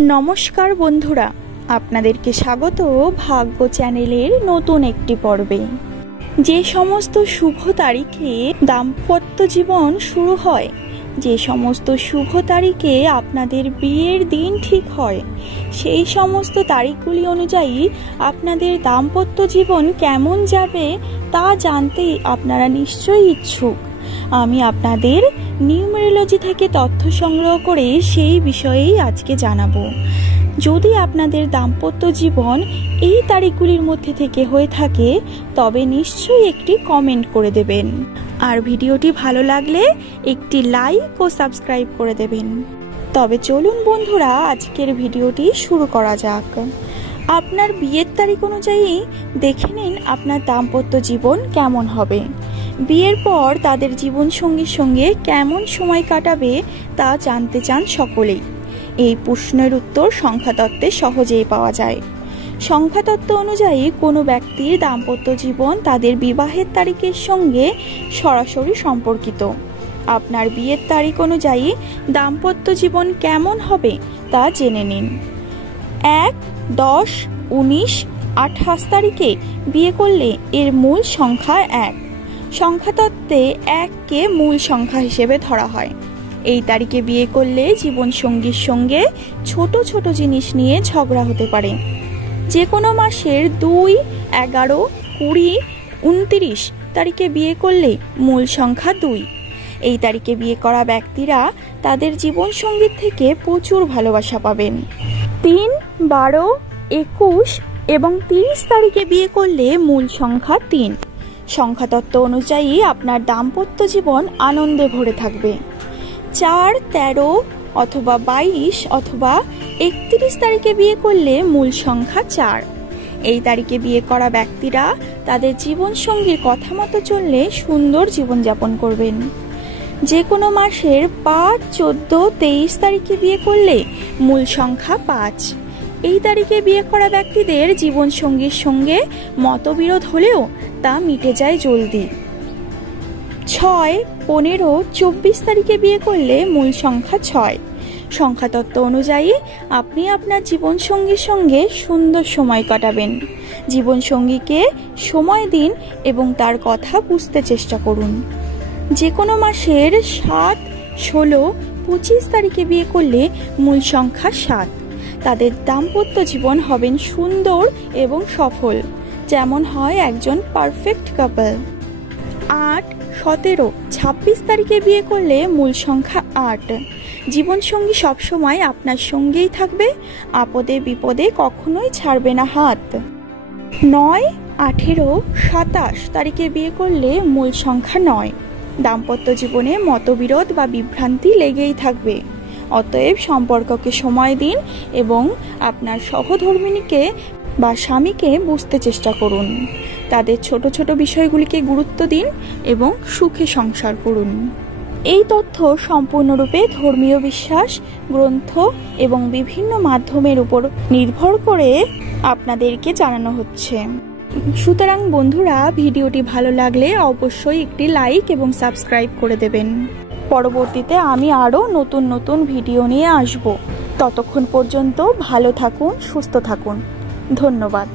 नमस्कार बंधुरा आपनादेरके स्वागत भाग्य चैनेलेर नतून एकटी पर्वे। जे समस्त शुभ तारीखे दाम्पत्य जीवन शुरू हय, जे समस्त शुभ तारीखे आपनादेर बियेर दिन ठीक हय, सेई समस्त तारीखगुली अनुयायी आपनादेर दाम्पत्य जीवन केमन जाबे ता जानते आपनारा निश्चयई इच्छुक। आमी आपनादेर নিউমেরোলজি থেকে তথ্য সংগ্রহ করে সেই বিষয়েই আজকে জানাবো। যদি আপনাদের দাম্পত্য জীবন এই তারিখগুলির মধ্যে থেকে হয়ে থাকে তবে নিশ্চয়ই একটি কমেন্ট করে দেবেন, আর ভিডিওটি ভালো লাগলে একটি লাইক ও সাবস্ক্রাইব করে দেবেন। তবে চলুন বন্ধুরা আজকের ভিডিওটি শুরু করা যাক। আপনার বিয়ের তারিখ অনুযায়ী দেখে নিন আপনার দাম্পত্য জীবন কেমন হবে। বিয়ের পর তাদের জীবন সঙ্গীর সঙ্গে কেমন সময় কাটাবে তা জানতে চান সকলেই। এই প্রশ্নের উত্তর সংখ্যাতত্ত্বে সহজেই পাওয়া যায়। সংখ্যাতত্ত্ব অনুযায়ী কোনো ব্যক্তির দাম্পত্য জীবন তাদের বিবাহের তারিখের সঙ্গে সরাসরি সম্পর্কিত। আপনার বিয়ের তারিখ অনুযায়ী দাম্পত্য জীবন কেমন হবে তা জেনে নিন। 1, 10, 19, 28 তারিখে বিয়ে করলে এর মূল সংখ্যা 1। সংখ্যাতত্ত্বে 1কে মূল সংখ্যা হিসেবে ধরা হয়। এই তারিখে বিয়ে করলে জীবন সঙ্গীর সঙ্গে ছোট ছোট জিনিস নিয়ে ঝগড়া হতে পারে। যে কোনো মাসের 2, 11, 20, 29 তারিখে বিয়ে করলে মূল সংখ্যা 2। এই তারিখে বিয়ে করা ব্যক্তিরা তাদের জীবন সঙ্গীর থেকে প্রচুর ভালোবাসা পাবেন। 3, 12, 21 এবং 30 তারিখে বিয়ে করলে মূল সংখ্যা 3। সংখ্যাতত্ত্ব অনুযায়ী আপনার দাম্পত্য জীবন আনন্দে ভরে থাকবে। 4, 13 অথবা 22 অথবা 31 তারিখে বিয়ে করলে মূল সংখ্যা 4। এই তারিখে বিয়ে করা ব্যক্তিরা তাদের জীবন সঙ্গীর কথা মতো চললে সুন্দর জীবনযাপন করবেন। যে কোনো মাসের 5, 14, 23 তারিখে বিয়ে করলে মূল সংখ্যা 5। এই তারিখে বিয়ে করা ব্যক্তিদের জীবন সঙ্গীর সঙ্গে মতবিরোধ হলেও তা মিটে যায় জলদি। 6, 15, 24 তারিখে বিয়ে করলে মূল সংখ্যা 6। সংখ্যাতত্ত্ব অনুযায়ী আপনি আপনার জীবন সঙ্গীর সঙ্গে সুন্দর সময় কাটাবেন। জীবন সঙ্গীকে সময় দিন এবং তার কথা বুঝতে চেষ্টা করুন। যে কোনো মাসের 7, 16, 25 তারিখে বিয়ে করলে মূল সংখ্যা 7। তাদের দাম্পত্য জীবন হবেন সুন্দর এবং সফল, যেমন হয় একজন পারফেক্ট কাপল। 8, 17, 26 তারিখে বিয়ে করলে মূল সংখ্যা 8। জীবনসঙ্গী সবসময় আপনার সঙ্গেই থাকবে, আপদে বিপদে কখনোই ছাড়বে না হাত। 9, 18, 27 তারিখে বিয়ে করলে মূল সংখ্যা 9। দাম্পত্য জীবনে মতবিরোধ বা বিভ্রান্তি লেগেই থাকবে, অতএব সম্পর্ককে সময় দিন এবং আপনার সহধর্মিণীকে বা স্বামীকে বুঝতে চেষ্টা করুন। তাদের ছোট ছোট বিষয়গুলিকে গুরুত্ব দিন এবং সুখে সংসার করুন। এই তথ্য সম্পূর্ণরূপে ধর্মীয় বিশ্বাস, গ্রন্থ এবং বিভিন্ন মাধ্যমের উপর নির্ভর করে আপনাদেরকে জানানো হচ্ছে। সুতরাং বন্ধুরা ভিডিওটি ভালো লাগলে অবশ্যই একটি লাইক এবং সাবস্ক্রাইব করে দেবেন। পরবর্তীতে আমি আরও নতুন নতুন ভিডিও নিয়ে আসব। ততক্ষণ পর্যন্ত ভালো থাকুন, সুস্থ থাকুন। ধন্যবাদ।